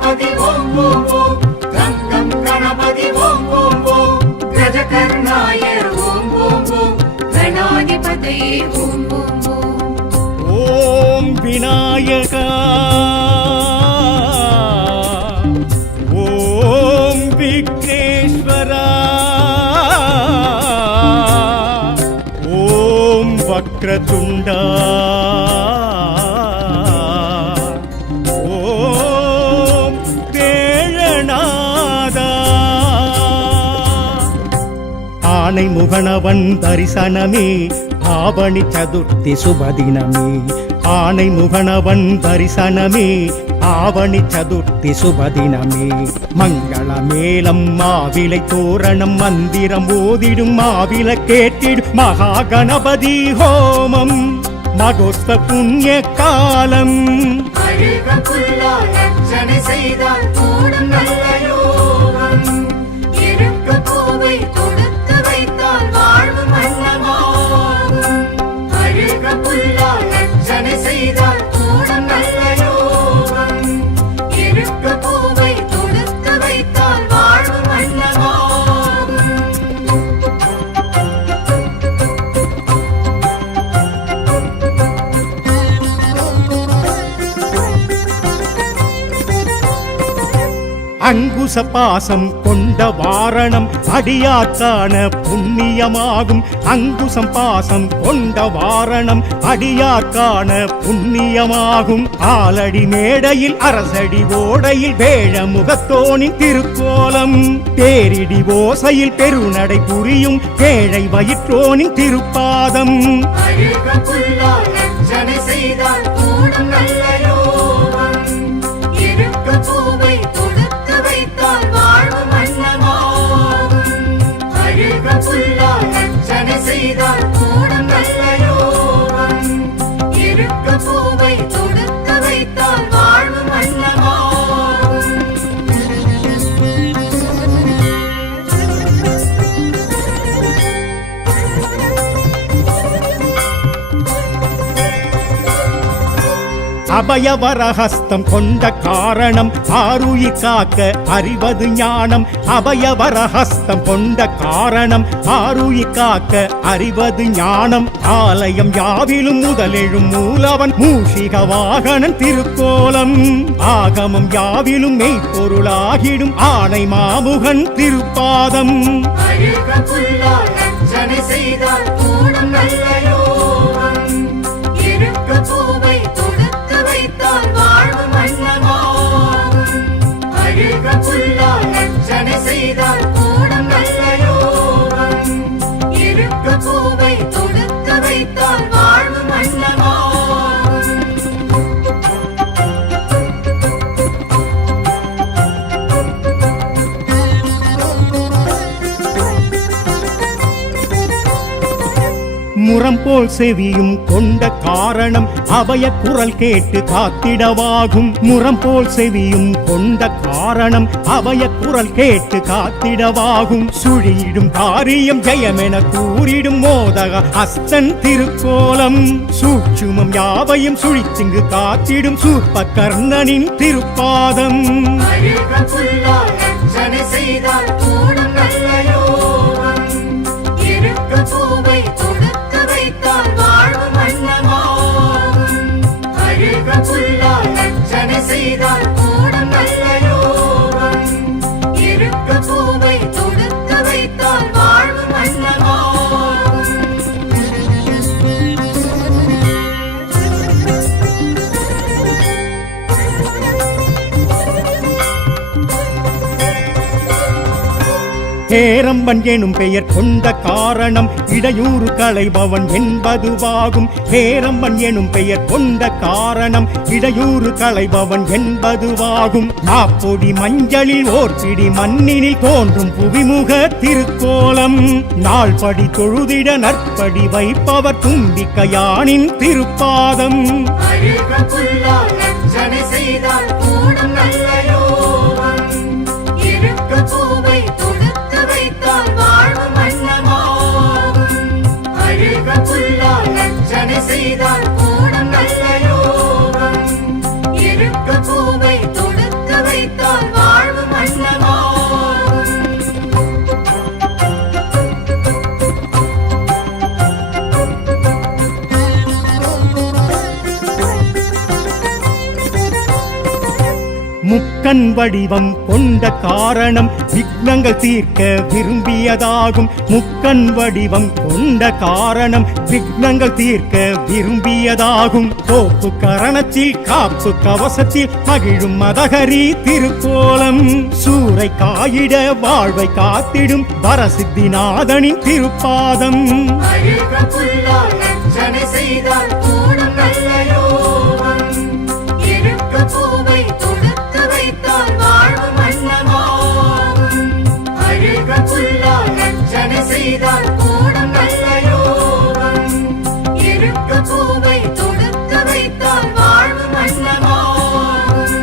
गणपति ओम ओम ओम गं गं गणपति ओम ओम ओम गजकर्णाय ओम ओम ओम गणाधिपतये ओम ओम ओम ओम विनायका ओम विघ्नेश्वरा ओम वक्रतुंडा ஆனை முகனவன் தரிசனமே ஆவணி சதுர்த்தி சுபதினமே ஆனை முகனவன் தரிசனமே ஆவணி சதுர்த்தி சுபதினமே மங்கள மேளம் மாவிலை தோரணம் மந்திரம் ஓதிடும் மாவில கேட்டிடும் மகா கணபதி ஹோமம் மகோத்ச புண்ணிய காலம் செய்தால் கூடும் நல்ல யோகம் இருக்க பூவை கொடுத்து வைத்தால் வாழ்வு மன்னமாகும் அழுக புல்லால் அர்ச்சனை செய்தால் கூடும் நல்ல யோகம் இருக்க பூவை கொடுத்து வைத்தால் வாழ்வு மன்னமாகும் அங்குச பாசம் கொண்ட வாரணம் அடியார்க்கான புண்ணியமாகும் அங்குசம் பாசம் கொண்ட வாரணம் அடியார்க்கான புண்ணியமாகும் ஆலடி மேடையில் அரசடி ஓடையில் வேழமுகத்தோனின் திருக்கோலம் தேரிடி ஓசையில் பெருநடை புரியும் ஏழை வயிற்றோனின் திருப்பாதம் செய்தால் கூடும் நல்ல யோகம் இருக்க பூவை கொடுத்து வைத்தால் வாழ்வு மன்னமாகும் அழுக புல்லால் அர்ச்சனை செய்தால் கூடும் நல்ல யோகம் இருக்க பூவை கொடுத்து வைத்தால் வாழ்வு மன்னமாகும் அபயவரஹஸ்தம் கொண்ட காரணம் ஆருயிர் காக்க அறிவது ஞானம் அபயவரஹஸ்தம் கொண்ட காரணம் ஆருயிர் காக்க அறிவது ஞானம் ஆலயம் யாவிலும் முதலெழும் மூலவன் மூஷிக வாகனன் திருக்கோலம் ஆகமம் யாவிலும் மெய்ப்பொருளாகிடும் ஆணை மாமுகன் திருப்பாதம் செய்தால் கூடும் நல்ல யோகம் இருக்க பூவை கொடுத்து வைத்தால் வாழ்வு மன்னமாகும் அழுக புல்லால் அர்ச்சனை செய்தால் கூடும் நல்ல யோகம் இருக்க பூவை கொடுத்து வைத்தால் வாழ்வு மன்னமாகும் முரம் போல் செவியும் கொண்ட காரணம் அபய குரல் கேட்டு காத்திடவாகும் முரம் போல் செவியும் கொண்ட காரணம் அபய குரல் கேட்டு காத்திடவாகும் சுழியிடும் காரியம் ஜெயமென கூறிடும் மோதக அஸ்தன் திருக்கோலம் சூட்சுமம் யாவையும் சுழித்திங்கு காத்திடும் சூர்ப கர்ணனின் திருப்பாதம் செய்தால் கூடும் நல்ல யோகம் இருக்க பூவை கொடுத்து வைத்தால் வாழ்வு மன்னமாகும் அழுக புல்லால் அர்ச்சனை செய்தால் கூடும் நல்ல யோகம் இருக்க பூவை கொடுத்து வைத்தால் வாழ்வு மன்னமாகும் ஹேரம்பன் எனும் பெயர் கொண்ட காரணம் இடையூறு களைபவன் என்பதுவாகும் ஹேரம்பன் எனும் பெயர் கொண்ட காரணம் இடையூறு களைபவன் என்பதுவாகும் நாப்பொடி மஞ்சளில் ஓர் பிடி மண்ணினில் தோன்றும் புவிமுக திருக்கோலம் நாள்படி தொழுதிட நற்படி வைப்பவர் தும்பிக்கையானின் திருப்பாதம் செய்தால் கூடும் நல்ல யோகம் இருக்க பூவை கொடுத்து வைத்தால் வாழ்வு மன்னமாகும் அழுக புல்லால் அர்ச்சனை செய்தால் கூடும் நல்ல யோகம் இருக்க பூவை கொடுத்து வைத்தால் முக்கண் வடிவம் கொண்ட காரணம் விக்னங்கள் தீர்க்க விரும்பியதாகும். முக்கண் வடிவம் கொண்ட காரணம் விக்னங்கள் தீர்க்க விரும்பியதாகும். தோப்பு கரணத்தில் காப்பு கவசத்தில் மகிழும் மதகரி திருக்கோலம். சூறை காயிட வாழ்வை காத்திடும் வரசித்திநாதனின் திருப்பாதம். அழுக புல்லால் அர்ச்சனை செய்தால் கூடும் நல்ல யோகம். இருக்க பூவை தொடுத்து வைத்தால் வாழ்வு மன்னமாகும். அழுக புல்லால் அர்ச்சனை செய்தால் கூடும் நல்ல யோகம். இருக்க பூவை தொடுத்து வைத்தால் வாழ்வு மன்னமாகும்.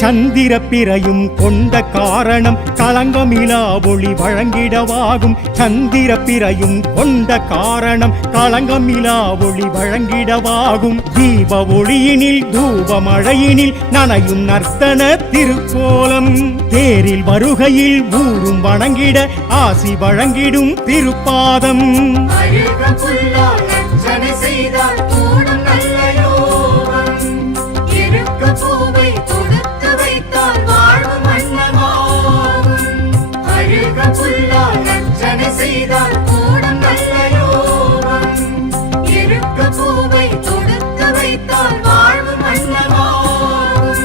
சந்திர பிறையும் கொண்ட காரணம் களங்கமிலா ஒளி வழங்கிடவாகும். சந்திர பிறையும் கொண்ட காரணம் களங்கமிலா ஒளி வழங்கிடவாகும். தீப ஒளியினில் தூப மழையினில் நனையும் நர்த்தன திருக்கோலம். தேரில் வருகையில் ஊரும் வணங்கிட ஆசி வழங்கிடும் திருப்பாதம். அழுக புல்லால் அர்ச்சனை செய்தால் கூடும் நல்ல யோகம். இருக்க பூவை தொடுத்து வைத்தால் வாழ்வு மன்னமாகும். அழுக புல்லால் அர்ச்சனை செய்தால் கூடும் நல்ல யோகம். இருக்க பூவை தொடுத்து வைத்தால் வாழ்வு மன்னமாகும்.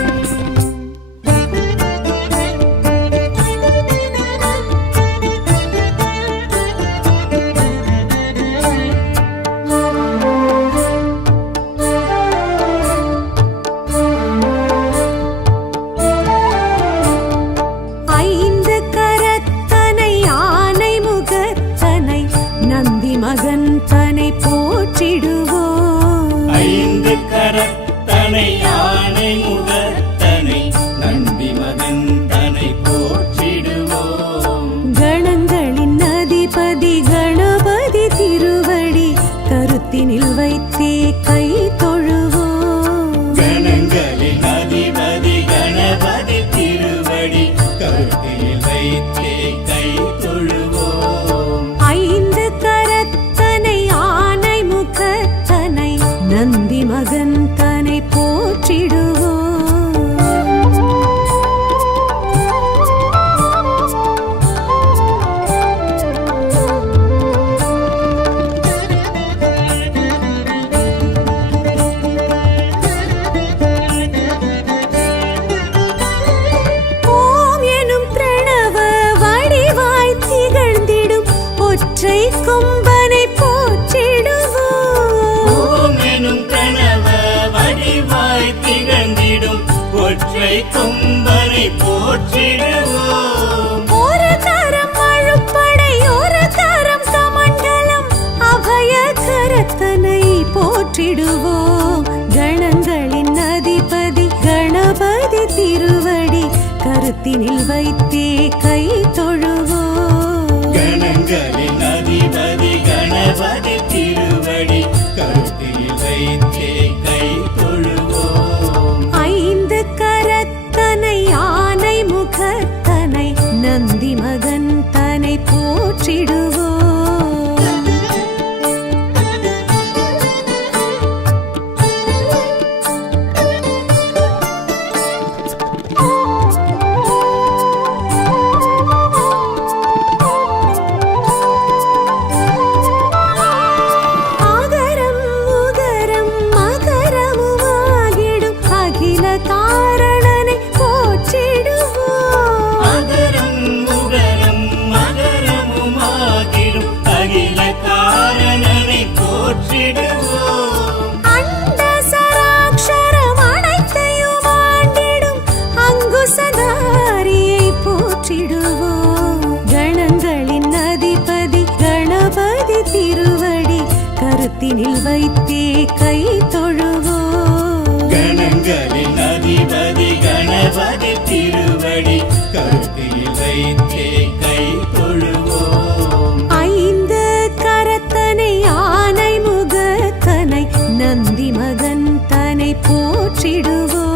ஐந்து கரத்தனை ஆனை முகத்தனை நந்தி மகன் தனை போற்றிடுவோம். ஐந்து கரத்தனை யானை முகத்தனை நந்தி மகன் தனை போற்றிடுவோம். கணங்களின் அதிபதி கணபதி திருவடி கருத்தினில் வைத்தே கை தொழுவோம். கணங்களின் அதிபதி கணபதி திருவடி கருத்தில் வைத்தே கை தொழுவோம். ஐந்து கரத்தனை ஆனை முகத்தனை நந்தி மகன் தனை போற்றிடுவோம். ஓம் எனும் பிரணவ வடிவாய் திகழ்ந்திடும் ஒற்றை கொம்பனை போற்றிடுவோம். ஓம் எனும் பிரணவ வடிவாய் திகழ்ந்திடும் ஒற்றை கொம்பனை போற்றிடுவோம். ஒரு தரம் அழுப்படை ஒரு தரம் கமண்டலம் அபய கரத்தனை போற்றிடுவோம். கணங்களின் அதிபதி கணபதி திருவடி கருத்தினில் வைத்தே கை தொழுவோம். கணங்களின் அதிபதி கணபதி திருவடி கருத்தில் வைத்தே கை தொழுவோம். ஐந்து கரத்தனை ஆனை முகத்தனை நந்தி மகன் தனை போற்றிடுவோம். ஆகரம் உகரம் மகரமுமாகிடும் அகில காரணனை போற்றிடுவோம். அகரம் உகரம் மகரமுமாகிடும் அகில காரணனை போற்றிடுவோம். அண்ட சராட்சரம் அனைத்தையும் ஆண்டிடும் அங்குசதாரியை போற்றிடுவோம். கணங்களின் அதிபதி கணபதி திருவடி கருத்தினில் வைத்தே கை தொழுவோம். கணங்களின் அதிபதி கணபதி திருவடி கருத்தில் வைத்தே கை தொழுவோம். ஐந்து கரத்தனை ஆனை முகத்தனை நந்தி மகன் தனை போற்றிடுவோம்.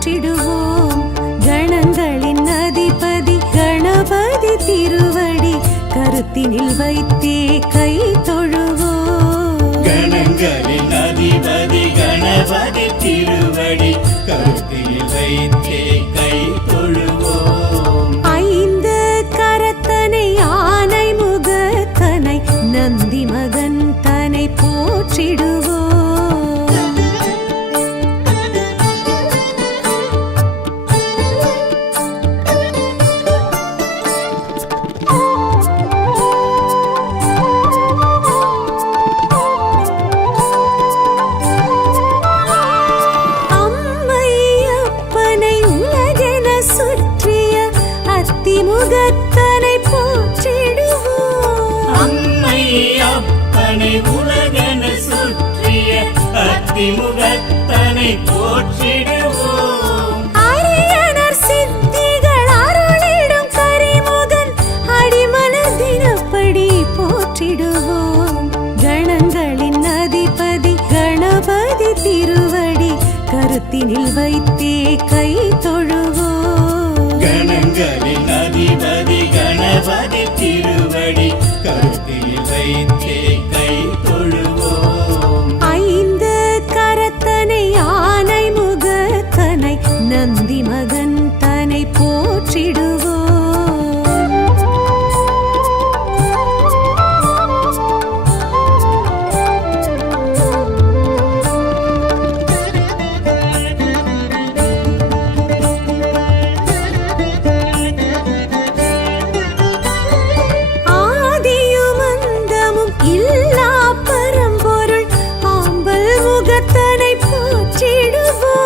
போற்றிடுவோம் கணங்களின் அதிபதி கணபதி திருவடி கருத்தினில் வைத்தே கை தொழுவோம் கணங்களின் அதிபதி கணபதி திருவடி கருத்தில் வைத்தே கை தொழுவோம் ஐந்து கரத்தனை ஆனை முகத்தனை நந்தி மகன் தனை போற்றிடுவோம் அம்மையப்பனை உலகென சுற்றிய அத்திமுகத்தனை போற்றிடுவோம் அம்மை அப்பனை உலகென சுற்றிய அத்திமுகத்தனை போற்றிடுவோம் அரியணர் சித்திகள் அருளிடும் கரிமுகன் அடிமனதினப்படி போற்றிடுவோம் கணங்களின் அதிபதி கணபதி திருவடி கருத்தினில் வைத்தே கை தொழுவோம் கணங்களின் அதிபதி கணபதி திருவடி கருத்தில் வைத்தே கை தொழுவோம் ஐந்து கரத்தனை ஆனை முகத்தனை நந்தி மகன் தனை போற்றிடுவோம் ஆதியும் அந்தமும் இல்லா பரம்பொருள் ஆம்பல் முகத்தனை போற்றிடுவோம்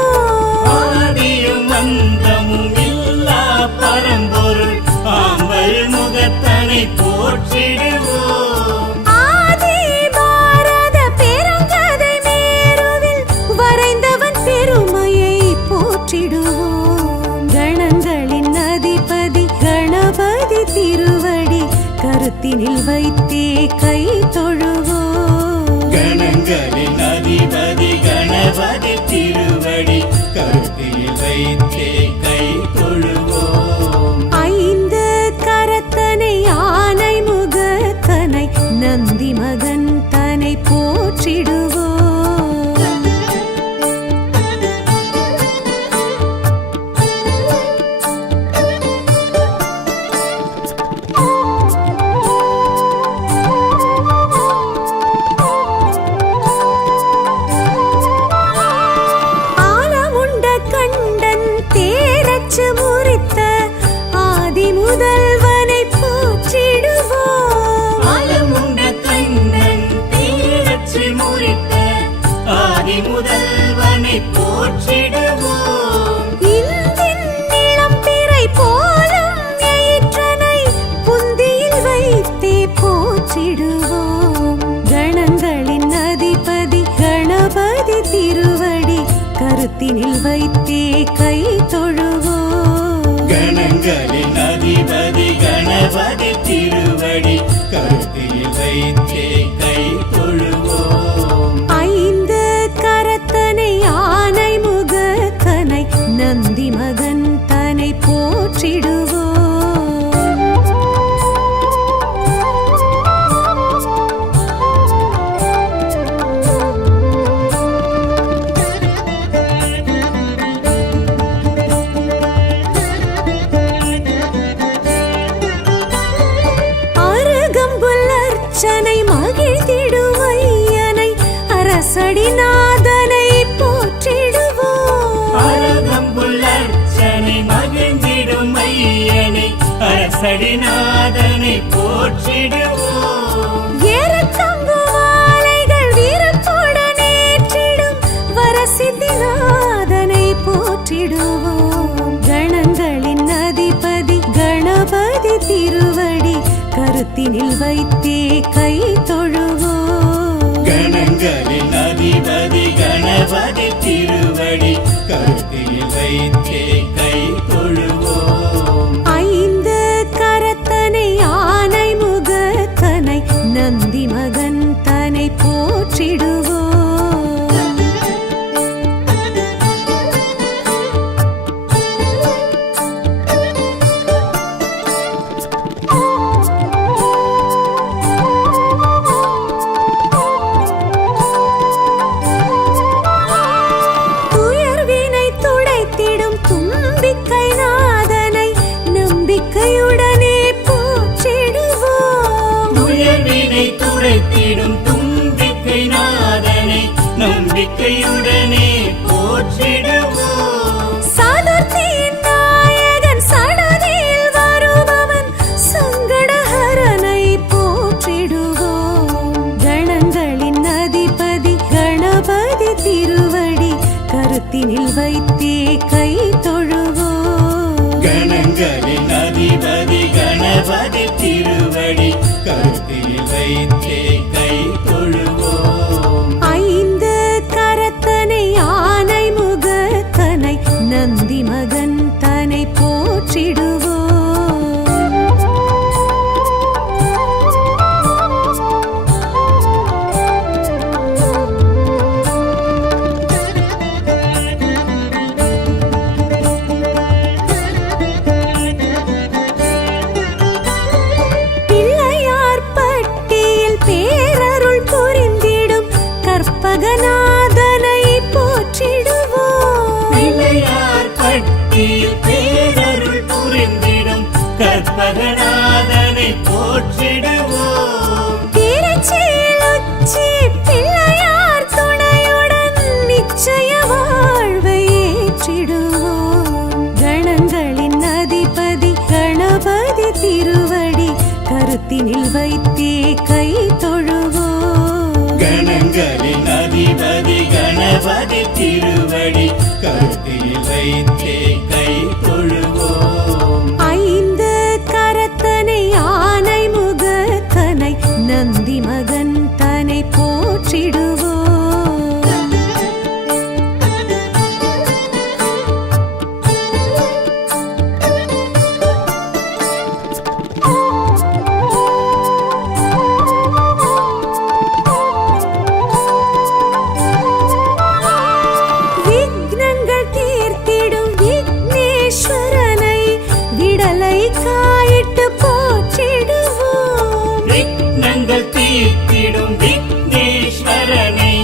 ஆதியும் அந்தமும் இல்லா பரம்பொருள் ஆம்பல் முகத்தனை போற்றிடுவோம் ஆதி பாரத பெருங்கதை மேருவில் வரைந்தவன் பெருமையை போற்றிடுவோம் கணங்களின் அதிபதி கணபதி திருவடி கருத்தினில் வைத்தே கை தொழுவோம் கணங்களின் அதிபதி கணபதி திருவடி கருத்தில் வைத்தே கை தொழுவோம் ஐந்து கரத்தனை ஆனை முகத்தனை நந்தி மகன் தனை போற்றிடுவோம் ஆலமுண்ட கண்டன் தேரச்சு முறித்த ஆதி முதல்வனை போற்றிடுவோம் ஆலமுண்ட கண்ணன் தீரச்சி முறித்த ஆதி முதல்வனை போற்றிடுவோம் இந்தின் நிலம் பிறை போலும் எயிற்றனை புந்தியில் வைத்தே போற்றிடுவோம் கணங்களின் அதிபதி கணபதி திருவடி கருத்தினில் வைத்தே கை தொழுவோம் கணங்களின் அதிபதி கணபதி திருவடி கருத்தில் வைத்தே கை தொழுவோம் ஐந்து கரத்தனை ஆனை முகத்தனை நந்தி மகன் தனை போற்றிடுவோம் அருகம்புல் அர்ச்சனை மகிழ்ந்திடுவையனை அரசடிநாதனை போற்றிடுவோம் அருகம்புல்லர்ச்சனை மகிழ்ந்திடும் ஐயனை அரசடிநாதனை போற்றிடுவோம் ஏறத்தங்கு மாலைகள் வீரத்துடன் ஏற்றிடும் வரசித்திநாதனை போற்றிடுவோம் கணங்களின் அதிபதி கணபதி திருவடி கருத்தினில் வைத்தே கை தொழுவோம் கணங்களின் அதிபதி கணபதி திருவடி கருத்தில் வைத்தே கை தொழுவோம் ஐந்து கரத்தனை ஆனை முகத்தனை நந்தி மகன் தனை போற்றிடுவோம் போற்றிடுவோம். சதுர்த்தியின் நாயகன் சடதியில் வருபவன் சங்கடஹரனை போற்றிடுவோம். கணங்களின் அதிபதி கணபதி திருவடி கருத்தினில் வைத்தே கை தொழுவோம். கணங்களின் அதிபதி கணபதி திருவடி கருத்தில் வைத்தே கை தொழுவோம். ஐந்து கரத்தனை ஆனை முகத்தனை நந்தி மகன் தனை போற்றிடுவோம். பிள்ளையார் பட்டியில் பேரருள் புரிந்திடும் கற்பகநாதனை போற்றிடுவோம். பிள்ளையார் பட்டியில் பேரருள் புரிந்திடும் கற்பகநாதனை போற்றிடுவோம். திருச்சியில் உச்சி பிள்ளையார் துணையுடன் நிச்சய வாழ்வை ஏற்றிடுவோம். கணங்களின் அதிபதி கணபதி திருவடி கருத்தினில் வைத்தே கை தொழுவோம். கணங்களின் அதிபதி கணபதி திருவடி கருத்தில் வைத்தே கை தொழுவோம். ஐந்து கரத்தனை ஆனை முகத்தனை நந்தி மகன் தனை போற்றிடுவோம். விக்னங்கள் தீர்த்திடும் விக்னேஸ்வரனை விடலை காயிட்டு போற்றிடுவோம். விக்னங்கள் தீர்த்திடும் விக்னேஸ்வரனை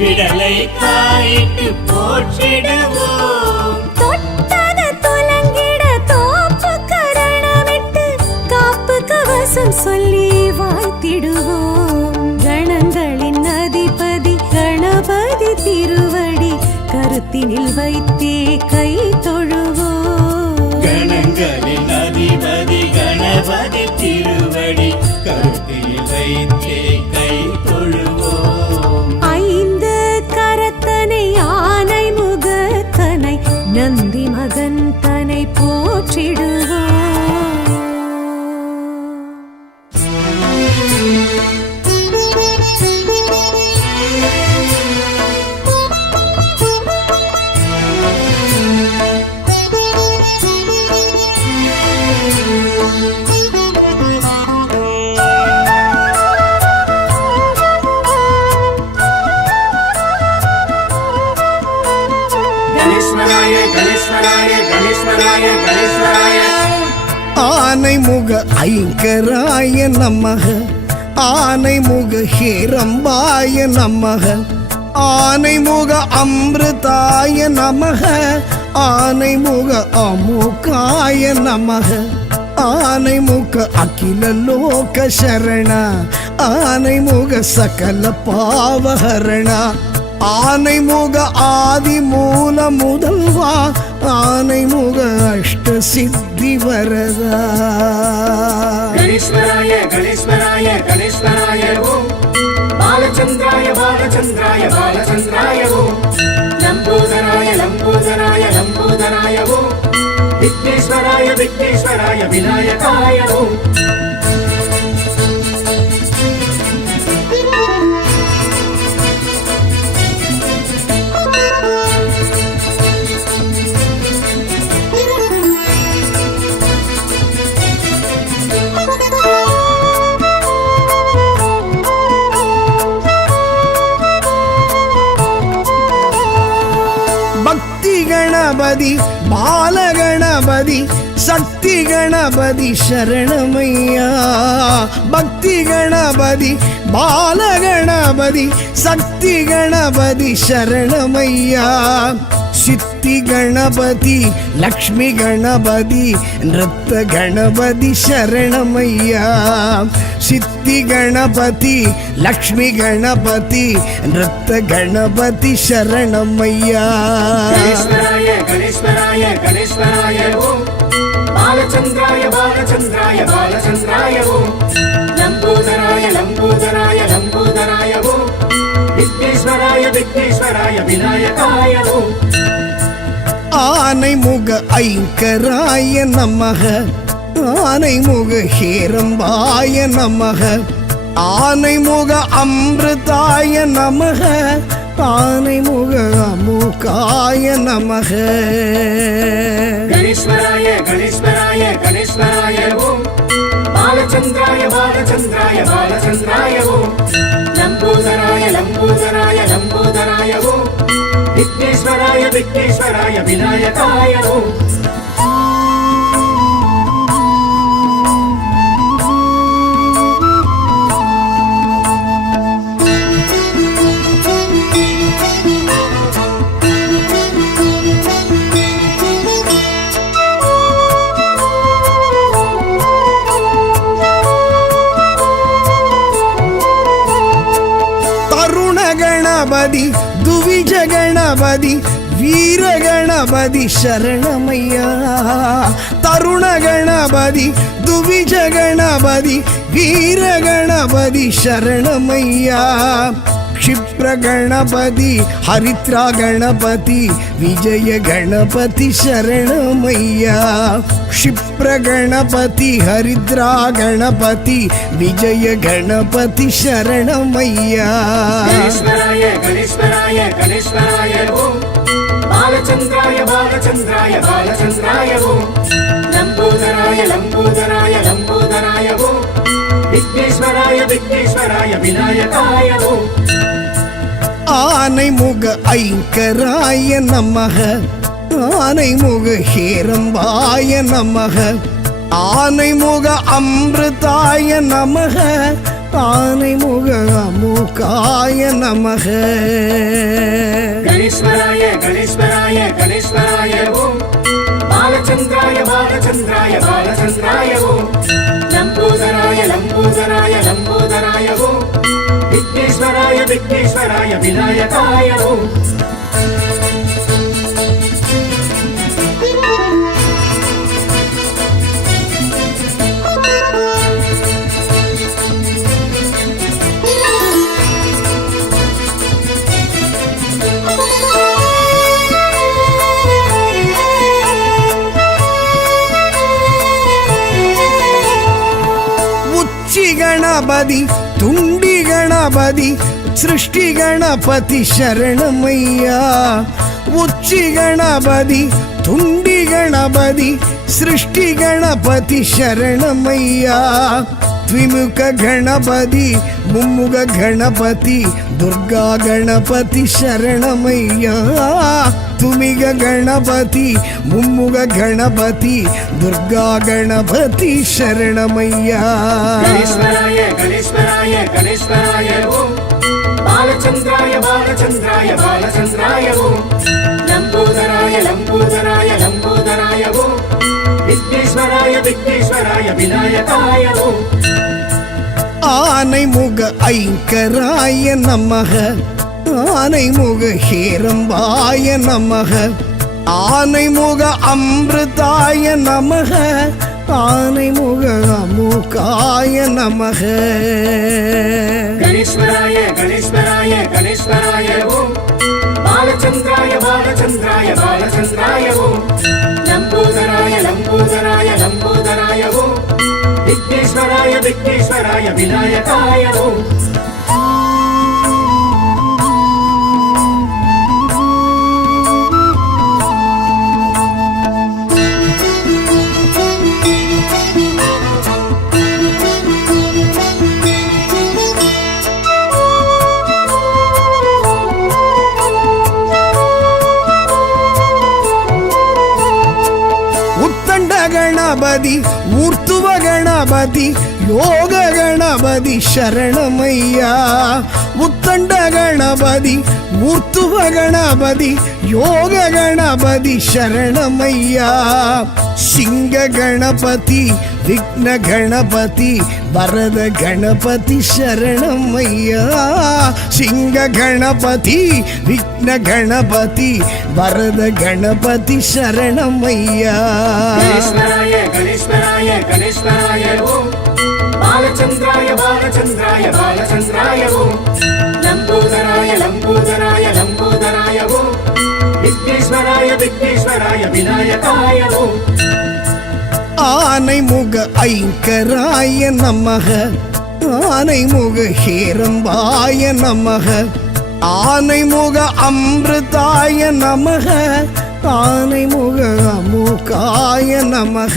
விடலை காயிட்டு போற்றிடுவோம். தொட்டத துலங்கிட தோப்பு கரணமிட்டு காப்பு கவசம் சொல்லி வாழ்த்திடுவோம். கணங்களின் அதிபதி கணபதி திருவடி கருத்தினில் வைத்தே கை தொழுவோம். கணங்களின் அதிபதி கணபதி திருவடி கருத்தில் வைத்தே கை தொழுவோம். ஐந்து கரத்தனை ஆனை முகத்தனை நந்தி மகன் தனை போற்றிடுவோம். கணேஸ்வராய கணேஸ்வராய கணேஸ்வராய கணேஸ்வராய ஆனைமுக ஐங்கராய நமக ஆனைமுக ஹேரம்பாய நமக ஆனைமுக அமிர்தாய நமக ஆனைமுக அமுகாய நமக ஆனைமுக அகில லோக சரண ஆனைமுக சகல பாவஹரண ஆனைமுக ஆதி மூல முதல்வா ஆனைமுக அஷ்ட சித்தி வரதா கணேஸ்வராய கணேஸ்வராய கணேஸ்வராய ஓம் பாலச்சந்திராய பாலச்சந்திராய பாலச்சந்திராய ஓம் லம்போதராய லம்போதராய லம்போதராய ஓம் விக்னேஸ்வராய விக்னேஸ்வராய விநாயகாய ஓம் பக்தி கணபதி பாலகணபதி சக்தி கணபதி சரணமையா பக்தி கணபதி பாலகணபதி சக்தி கணபதி சரணமையா சித்தி கணபதி லக்ஷ்மி கணபதி நிருத்த கணபதி சரணமையா சித்தி கணபதி லக்ஷ்மி கணபதி நிருத்த கணபதி சரணமையா கணேஸ்வராய கணேஸ்வராய கணேஸ்வராய ஓம் பாலச்சந்திராய பாலச்சந்திராய பாலச்சந்திராய ஓம் லம்போதராய லம்போதராய லம்போதராய ஓம் விக்னேஸ்வராய விக்னேஸ்வராய விநாயகாய ஓம் ஆனைமுக ஐங்கராய நமக ஆனைமுக ஹேரம்பாய நமக ஆனைமுக அமிர்தாய நமக ஆனைமுக அமுகாய நமக கணேஸ்வராய கணேஸ்வராய கணேஸ்வராய ஓம் பாலச்சந்திராய பாலச்சந்திராய பாலச்சந்திராய ஓம் லம்போதராய லம்போதராய லம்போதராய ஓம் விக்னேஸ்வராய விக்னேஸ்வராய விநாயகாய ஓம் கணபதி துவிஜ கணபதி வீர கணபதி சரணமையா தருண கணபதி துவிஜ கணபதி வீர கணபதி சரணமையா क्षिप्र गणपति हरिद्रा गणपति विजय गणपति शरणमैया क्षिप्र गणपति हरिद्रा गणपति विजय गणपति शरणमैया गणेश्वराय गणेश्वराय गणेश्वराय ओम बालचंद्राय बालचंद्राय बालचंद्राय ओम लंबोदराय लंबोदराय लंबोदराय ओम विघ्नेश्वराय विघ्नेश्वराय विनायकाय ओम ஆனைமுக ஐங்கராய நமக ஆனைமுக ஹேரம்பாய நமக ஆனைமுக அமிர்தாய நமக ஆனைமுக அமுகாய நமக गणेश्वराय गणेश्वराय गणेश्वराय ओम बालचंद्राय बालचंद्राय बालचंद्राय ओम लंबोदराय लंबोदराय लंबोदराय ओम विघ्नेश्वराय विघ्नेश्वराय विनायकाय ओम गणपति तुंडी गणपति सृष्टि गणपति शरणमैया उच्ची गणपति तुंडी गणपति सृष्टि गणपति शरणमैया द्विमुख गणपति मुम्मुख गणपति दुर्गा गणपति शरणमैया तुमिग गणपति मुम्मुख गणपति दुर्गा गणपति शरणमैया गणेश्वराय गणेश्वराय गणेश्वराय ओम बालचंद्राय बालचंद्राय बालचंद्राय ओम लंबोदराय लंबोदराय लंबोदराय ओम विघ्नेश्वराय विघ्नेश्वराय विनायकाय ओम ஆனைமுக ஐங்கராய நமக ஆனைமுக ஹேரம்பாய நமக ஆனைமுக அமிர்தாய நமக ஆனைமுக அமுகாய நமக गणेश्वराय गणेश्वराय गणेश्वराय ओम बालचंद्राय बालचंद्राय बालचंद्राय ओम लंबोदराय लंबोदराय लंबोदराय ओम विघ्नेश्वराय विघ्नेश्वराय विनायकाय ओम गणपति ऊर्ध्व गणपति யோக கணபதி சரணமையா உத்தண்ட கணபதி மூர்த்துவ கணபதி யோக கணபதி சரணமையா சிங்க கணபதி விக்ன கணபதி வரத கணபதி சரணமையா சிங்க கணபதி விக்ன கணபதி வரத கணபதி சரணமையா கணேஸ்வராய கணேஸ்வராய கணேஸ்வராய ஓம் பாலச்சந்திராய பாலச்சந்திராய பாலச்சந்திராய ஓம் லம்போதராய லம்போதராய லம்போதராய ஓம் விக்னேஸ்வராய விக்னேஸ்வராய விநாயகாய ஓம் ஆனைமுக ஐங்கராய நமக ஆனைமுக ஹேரம்பாய நமக ஆனைமுக அமிர்தாய நமக ஆனைமுக அமுகாய நமக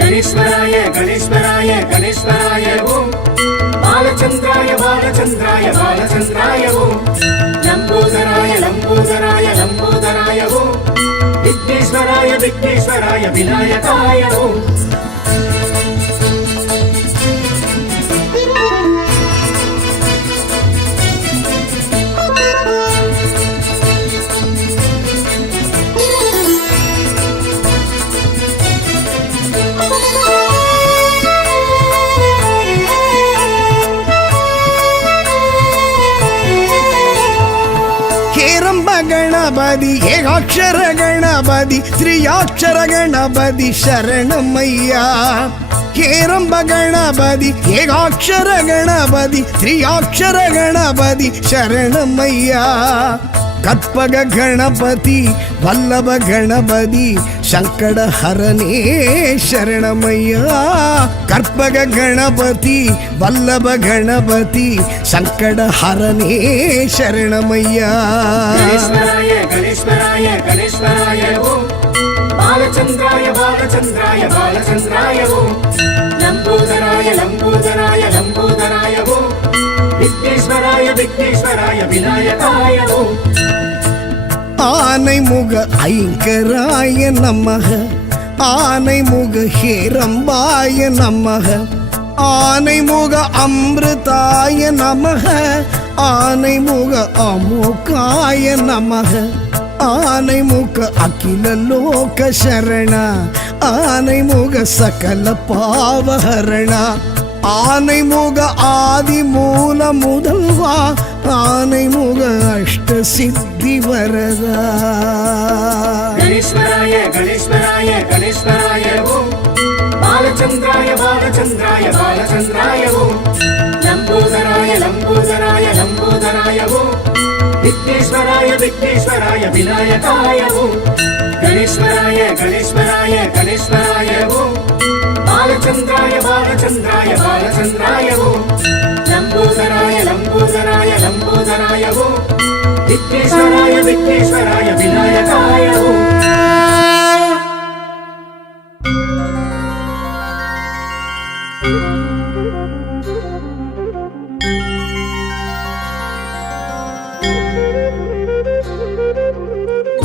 கணேஸ்வராய கணேஸ்வராய கணேஸ்வராய ஓம் பாலச்சந்திராய பாலச்சந்திராய பாலச்சந்திராய ஓம் லம்போதராய லம்போதராய லம்போதராய ஓம் விக்னேஸ்வராய விக்னேஸ்வராய விநாயகாய ஓம் கணபதி ஏகாட்சர கணபதி திரியாட்சர கணபதி சரணமையா ஹேரம்ப கணபதி ஏகாட்சர கணபதி திரியாட்சர கணபதி சரணமையா கற்பக கணபதி வல்லப கணபதி சங்கட ஹரணே சரணமையா கற்பக கணபதி வல்லப கணபதி சங்கட ஹரணே சரணமையா கணேஸ்வராய கணேஸ்வராய கணேஸ்வராய ஓம் பாலச்சந்திராய பாலச்சந்திராய பாலச்சந்திராய ஓம் லம்போதராய லம்போதராய லம்போதராய ஓம் விக்னேஸ்வராய விக்னேஸ்வராய விநாயகாய ஓம் ஆனைமுக ஐங்கராய நமக ஆனைமுக ஹேரம்பாய நமக ஆனைமுக அமிர்தாய நமக ஆனைமுக அமுகாய நமக ஆனைமுக அகில லோக சரண ஆனைமுக சகல பாவஹரண ஆனைமுக ஆதி மூல முதல்வா ஆனைமுக அஷ்ட சித்தி வரதா கணேஸ்வராய கணேஸ்வராய கணேஸ்வராய ஓம் பாலச்சந்திராய பாலச்சந்திராய பாலச்சந்திராய ஓம் லம்போதராய லம்போதராய லம்போதராய ஓம் விக்னேஸ்வராய விக்னேஸ்வராய விநாயகாய ஓம் கணேஸ்வராய கணேஸ்வராய கணேஸ்வராய ஓம் பாலச்சந்திராய பாலச்சந்திராய பாலச்சந்திராய ஓம் லம்போதராய லம்போதராய லம்போதராய ஓம் விக்னேஸ்வராய விக்னேஸ்வராய விநாயகாய ஓம்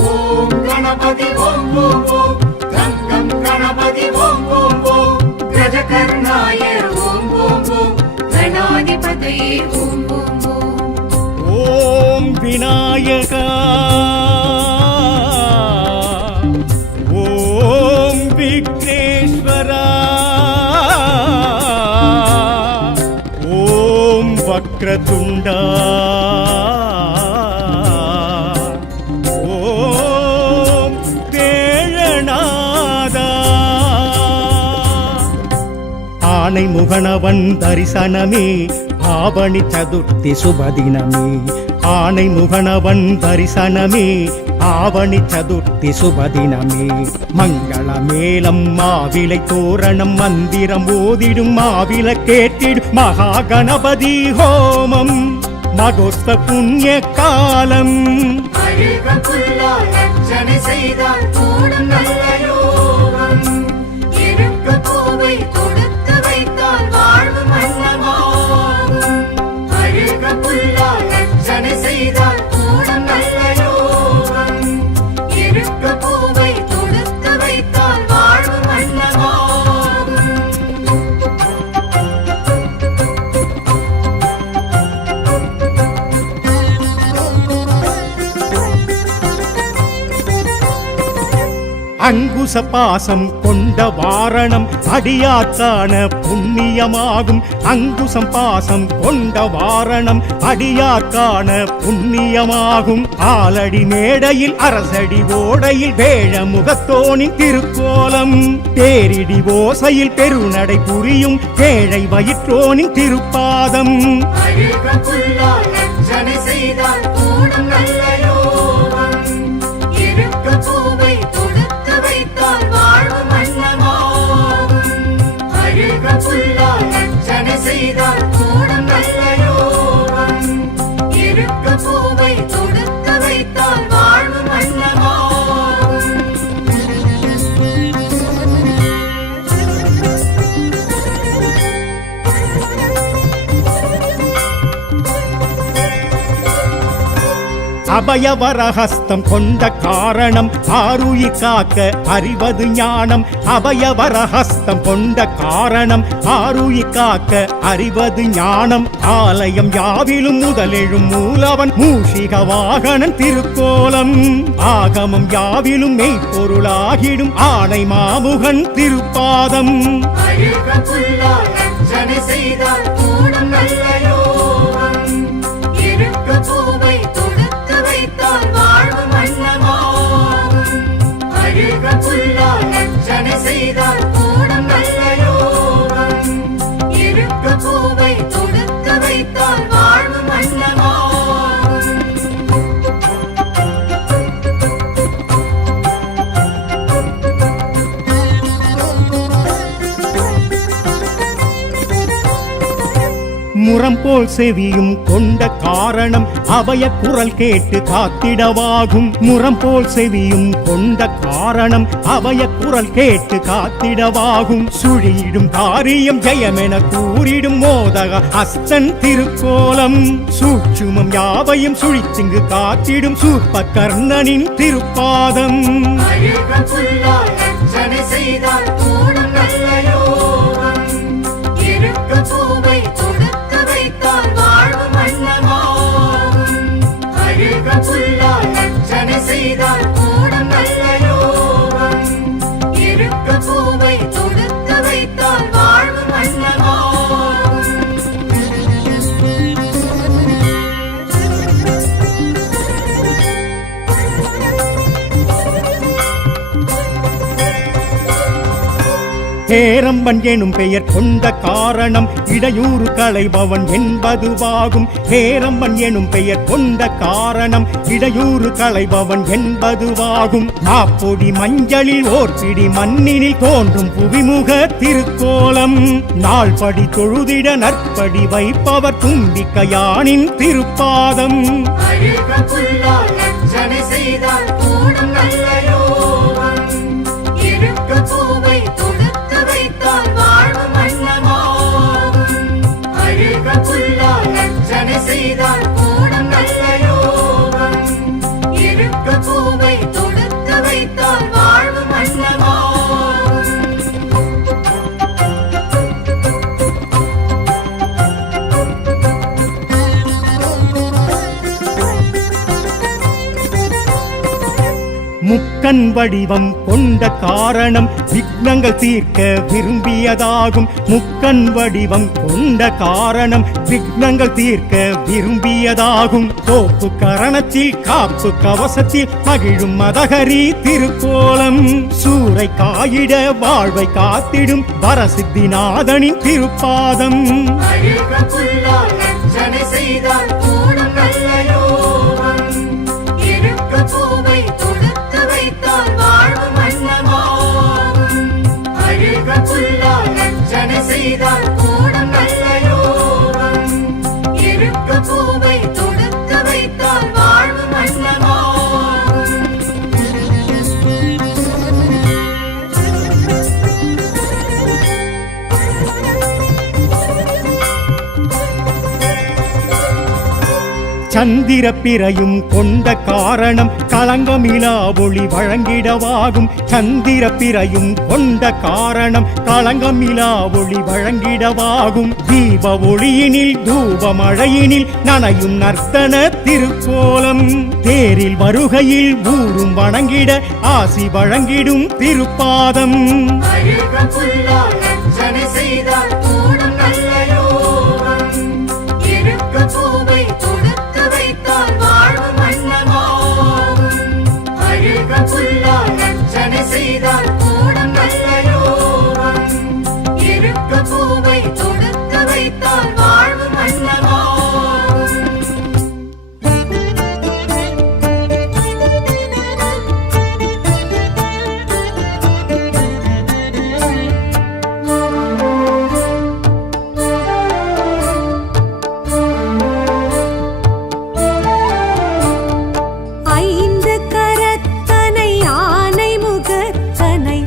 ஓம் கணபதி ஓம் ஓம் ஓம் கங்கம் கணபதி ஓம் ஓம் ஓம் கஜகர்ணாய ஓம் ஓம் ஓம் கணாதிபதயே ஓம் ஓம் ஓம் ஓம் விநாயகா ஓம் விக்னேஸ்வரா ஓம் வக்ரதுண்டா ஓம் தேழநாதா ஆனை முகனவன் தரிசனமே ஆவணி சதுர்த்தி சுபதினமே ஆனை முகனவன் தரிசனமே ஆவணி சதுர்த்தி சுபதினமே மங்கள மேளம் மாவிலை தோரணம் மந்திரம் ஓதிடும் மாவில கேட்டிடும் மகா கணபதி ஹோமம் மகோஸ்த புண்ணிய காலம் அழுக புல்லால் அர்ச்சனை செய்தால் கூடும் நல்ல யோகம் இருக்க பூவை தொடுத்து வைத்தால் வாழ்வு மன்னமாகும் அழுக புல்லால் அர்ச்சனை செய்தால் கூடும் நல்ல யோகம் இருக்க பூவை தொடுத்து வைத்தால் வாழ்வு மன்னமாகும் அங்குச பாசம் கொண்ட வாரணம் அடியார்க்கான புண்ணியமாகும். அங்குசம் பாசம் கொண்ட வாரணம் அடியார்க்கான புண்ணியமாகும். ஆலடி மேடையில் அரசடி ஓடையில் வேழ முகத்தோனின் திருக்கோலம். தேரிடி ஓசையில் பெருநடை புரியும் ஏழை வயிற்றோனின் திருப்பாதம். அழுக புல்லால் அர்ச்சனை செய்தால் கூடும் நல்ல யோகம். இருக்க பூவை தொடுத்து வைத்தால் வாழ்வு மன்னமாகும். அழுக புல்லால் அர்ச்சனை செய்தால் கூடும் நல்ல யோகம். இருக்க பூவை தொடுத்து வைத்தால் வாழ்வு மன்னமாகும். அபயவரஹஸ்தம் கொண்ட காரணம் ஆருயிர் காக்க அறிவது ஞானம். அபயவரஹஸ்தம் கொண்ட காரணம் ஆருயிர் காக்க அறிவது ஞானம். ஆலயம் யாவிலும் முதலெழும் மூலவன் மூஷிக வாகனன் திருக்கோலம். ஆகமம் யாவிலும் மெய்ப்பொருளாகிடும் ஆணை மாமுகன் திருப்பாதம். அழுக புல்லால் அர்ச்சனை செய்தால் கூடும் நல்ல யோகம். இருக்க பூவை தொடுத்து வைத்தால் வாழ்வு மன்னமாகும். அழுக புல்லால் அர்ச்சனை செய்தால் கூடும் நல்ல யோகம். இருக்க பூவை தொடுத்து வைத்தால் வாழ்வு மன்னமாகும். முரம் போல் செவியும் கொண்ட காரணம் அபய குரல் கேட்டு காத்திடவாகும். முரம் போல் செவியும் கொண்ட காரணம் அபய குரல் கேட்டு காத்திடவாகும். சுழியிடும் காரியம் ஜெயமென கூறிடும் மோதக அஸ்தன் திருக்கோலம். சூட்சுமம் யாவையும் சுழிச்சிங்கு காத்திடும் சூர்ப கர்ணனின் திருப்பாதம். அழுக புல்லால் அர்ச்சனை செய்தால் கூடும் நல்ல யோகம். இருக்க பூவை தொடுத்து வைத்தால் வாழ்வு மன்னமாகும். அழுக புல்லால் அர்ச்சனை செய்தால் கூடும் நல்ல யோகம். இருக்க பூவை தொடுத்து வைத்தால் வாழ்வு மன்னமாகும். ஹேரம்பன் எனும் பெயர் கொண்ட காரணம் இடையூறு களைபவன் என்பதுவாகும். ஹேரம்பன் எனும் பெயர் கொண்ட காரணம் இடையூறு களைபவன் என்பதுவாகும். மாப்பொடி மஞ்சளில் ஓர்பிடி மண்ணினில் தோன்றும் புவிமுக திருக்கோலம். நாள்படி தொழுதிட நற்படி வைப்பவர் தும்பிக்கையானின் திருப்பாதம். அழுக புல்லால் அர்ச்சனை செய்தால் கூடும் நல்ல யோகம். இருக்க பூவை தொடுத்து வைத்தால் வாழ்வு மன்னமாகும். அழுக புல்லால் அர்ச்சனை செய்தால் கூடும் நல்ல யோகம். இருக்க பூவை தொடுத்து வைத்தால் வாழ்வு மன்னமாகும். முக்கண் வடிவம் கொண்ட காரணம் விக்னங்கள் தீர்க்க விரும்பியதாகும். முக்கண் வடிவம் கொண்ட காரணம் விக்னங்கள் தீர்க்க விரும்பியதாகும். கோப்பு கரணத்தில் காப்பு கவசத்தில் மகிழும் மதகரி திருக்கோலம். சூறை காயிட வாழ்வை காத்திடும் வரசித்திநாதனின் திருப்பாதம். அழுக புல்லால் அர்ச்சனை செய்தால் கூடும் நல்ல யோகம். இருக்க பூவை தொடுத்து வைத்தால் வாழ்வு மன்னமாகும். அழுக புல்லால் அர்ச்சனை செய்தால் கூடும் நல்ல யோகம். இருக்க பூவை தொடுத்து வைத்தால் வாழ்வு மன்னமாகும். சந்திர பிறையும் கொண்ட காரணம் களங்கமிலா ஒளி வழங்கிடவாகும். சந்திர பிறையும் கொண்ட காரணம் களங்கமிலா ஒளி வழங்கிடவாகும். தீப ஒளியினில் தூப மழையினில் நனையும் நர்த்தன திருக்கோலம். தேரில் வருகையில் ஊரும் வணங்கிட ஆசி வழங்கிடும் திருப்பாதம். அழுக புல்லால் அர்ச்சனை செய்தால் கூடும் நல்ல யோகம். இருக்க பூவை தொடுத்து வைத்தால் வாழ்வு மன்னமாகும். அழுக புல்லால் அர்ச்சனை செய்தால் கூடும் நல்ல யோகம். இருக்க பூவை தொடுத்து வைத்தால் வாழ்வு மன்னமாகும். ஐந்து கரத்தனை ஆனை முகத்தனை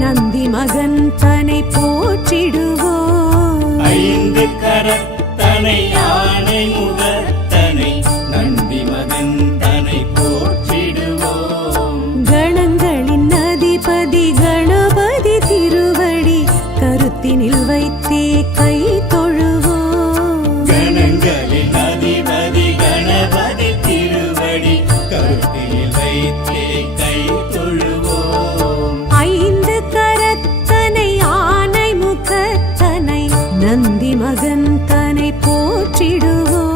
நந்தி மகன் தனை போற்றிடுவோம். ஐந்து கரத்தனை யானை முகத்தனை நந்தி மகன் தனை போற்றிடுவோம். கணங்களின் அதிபதி கணபதி திருவடி கருத்தினில் வைத்தே கை தொழுவோம். கணங்களின் அதிபதி கணபதி திருவடி கருத்தில் வைத்தே கை தொழுவோம். ஐந்து கரத்தனை ஆனை முகத்தனை நந்தி மகன் தனை போற்றிடுவோம்.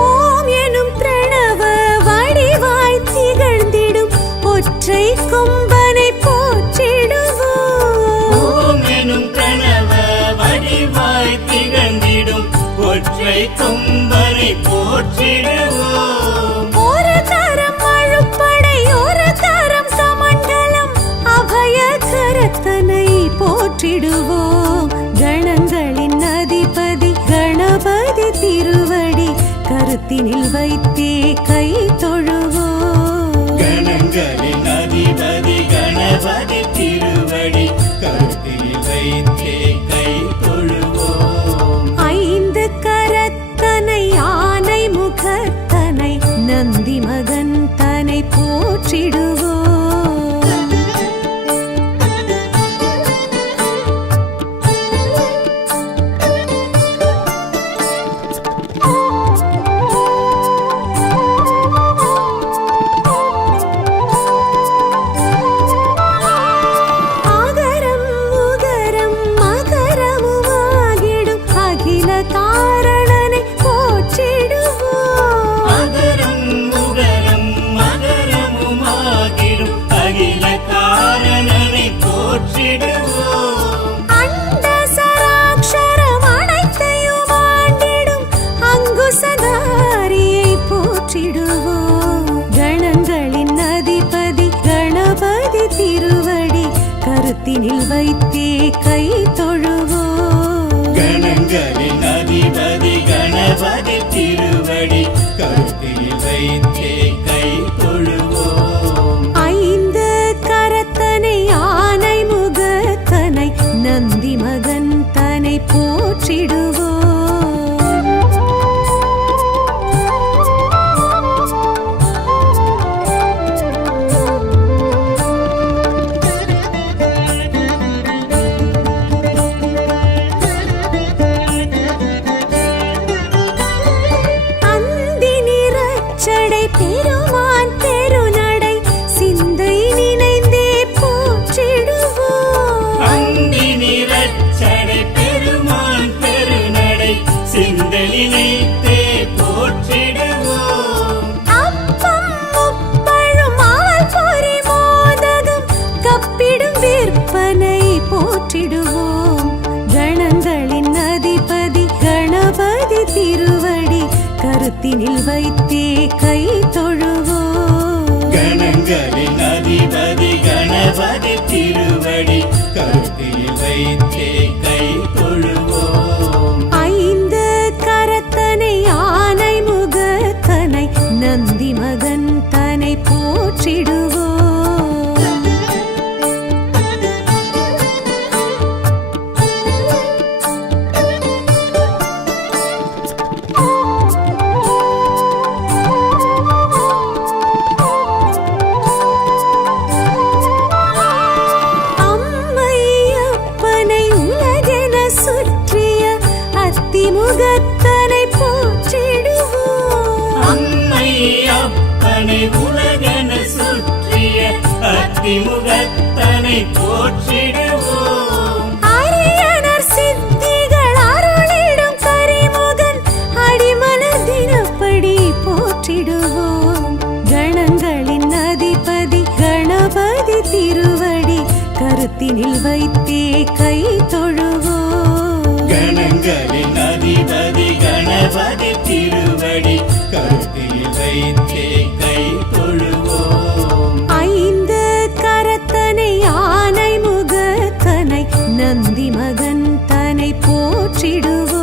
ஓம் எனும் பிரணவ வடிவாய் திகழ்ந்திடும் ஒற்றை கொம்பனை போற்றிடுவோம். ஓம் எனும் பிரணவ வடிவாய் திகழ்ந்திடும் ஒற்றை கொம்பனை போற்றிடுவோம். ஒரு கரம் அழுப்படை ஒரு கரம் சமண்டலம் அபய கரத்தனை போற்றிடுவோம். கணங்களின் அதிபதி கணபதி திருவடி கருத்தினில் வைத்தே கை தொழுவோம். கணங்களின் அதிபதி கணபதி திருவடி கருத்தில் வைத்தே கை தொழுவோம். ஐந்து கரத்தனை ஆனை முகத்தனை நந்தி மகன் தனை போற்றிடுவோம். ஆகரம் உகரம் மகரமுமாகிடும் அகில காரணனை போற்றிடுவோம். அகரம் உகரம் மகரமுமாகிடும் அகில காரணனை போற்றிடுவோம். அண்ட சராட்சரம் அனைத்தையும் ஆண்டிடும் அங்குசதாரியை போற்றிடுவோம். கணங்களின் அதிபதி கணபதி திருவடி கருத்தினில் வைத்தே கை தொழுவோம். கணங்களின் அதிபதி கணபதி திருவடி கருத்தில் வைத்தே கை தொழுவோம். ஐந்து கரத்தனை ஆனை முகத்தனை நந்தி மகன் தனை போற்றிடுவோம். அந்தி நிறச்சடை பெருமான் பெருநடை சிந்தை நினைந்தே போற்றிடுவோம். அந்தி நிறச்சடை பெருமான் பெருநடை சிந்தலினைத்தே போற்றிடுவோம். அப்பம் முப்பழும் ஆல் பொறி மோதகம் கப்பிடும் விற்பனை போற்றிடுவோம். கணங்களின் அதிபதி கணபதி திருவடி கருத்தினில் வைத்தே கை தொழுவோம். கணங்களின் அதிபதி கணபதி திருவடி கருத்தில் வைத்தே கை தொழுவோம். ஐந்து கரத்தனை மகன் தன்னை போற்றிடுவோம். அம்மையப்பனை உலகென சுற்றிய அத்திமுகத்தனை போற்றிடுவோம். அம்மை அப்பனை உலகென சுற்றிய அத்திமுகத்தனை போற்றிடுவோம். அரியனர் சித்திகள் அருளிடும் கரிமுகன் அடிமலதினப்படி போற்றிடுவோம். கணங்களின் அதிபதி கணபதி திருவடி கருத்தினில் வைத்தே கை தொழுவோம். கணங்களின் அதிபதி கணபதி திருவடி கருத்தில் வைத்தே கை தொழுவோம். ஐந்து கரத்தனை யானை முகத்தனை நந்தி மகன் தன்னை போற்றிடுவோம்.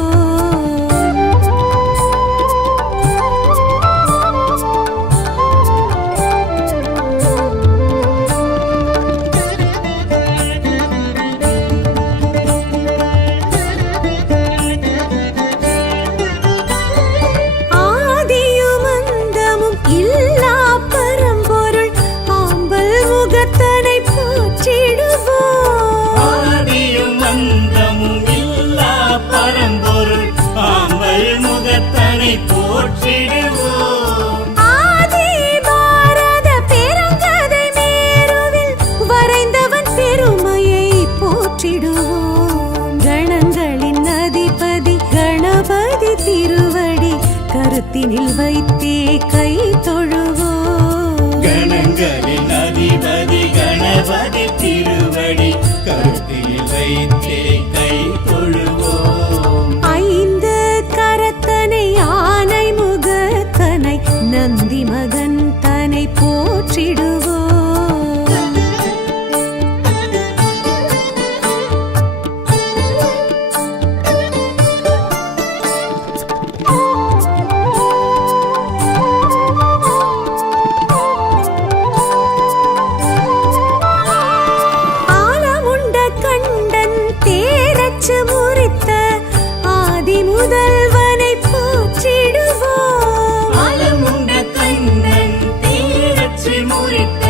ஆதியும் அந்தமும் இல்லா பரம்பொருள் ஆம்பல் முகத்தனை போற்றிடுவோம். ஆதியும் அந்தமும் இல்லா பரம்பொருள் ஆம்பல் முகத்தனை போற்றிடுவோம். ஆதி பாரத பெருங்கதை மேருவில் வரைந்தவன் பெருமையை போற்றிடுவோம். கணங்களின் அதிபதி கணபதி திருவடி கருத்தினில் வைத்தே கை தொழுவோம். கணங்களின் அதிபதி கணபதி திருவடி கருத்தில் வைத்தே கை தொழுவோம். ஐந்து கரத்தனை யானை முகத்தனை நந்தி மகன் தன்னை போற்றிடுவோம். ஆலமுண்ட கண்டன் தேரச்சு முறித்த ஆதி முதல்வனை போற்றிடுவோம். ஆலமுண்ட கண்ணன் தீரச்சு முறித்த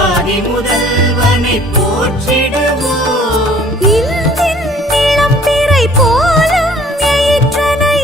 ஆதி முதல்வனை போற்றிடுவோம். இந்தின் இளம்பிறை போலும் எயிற்றனை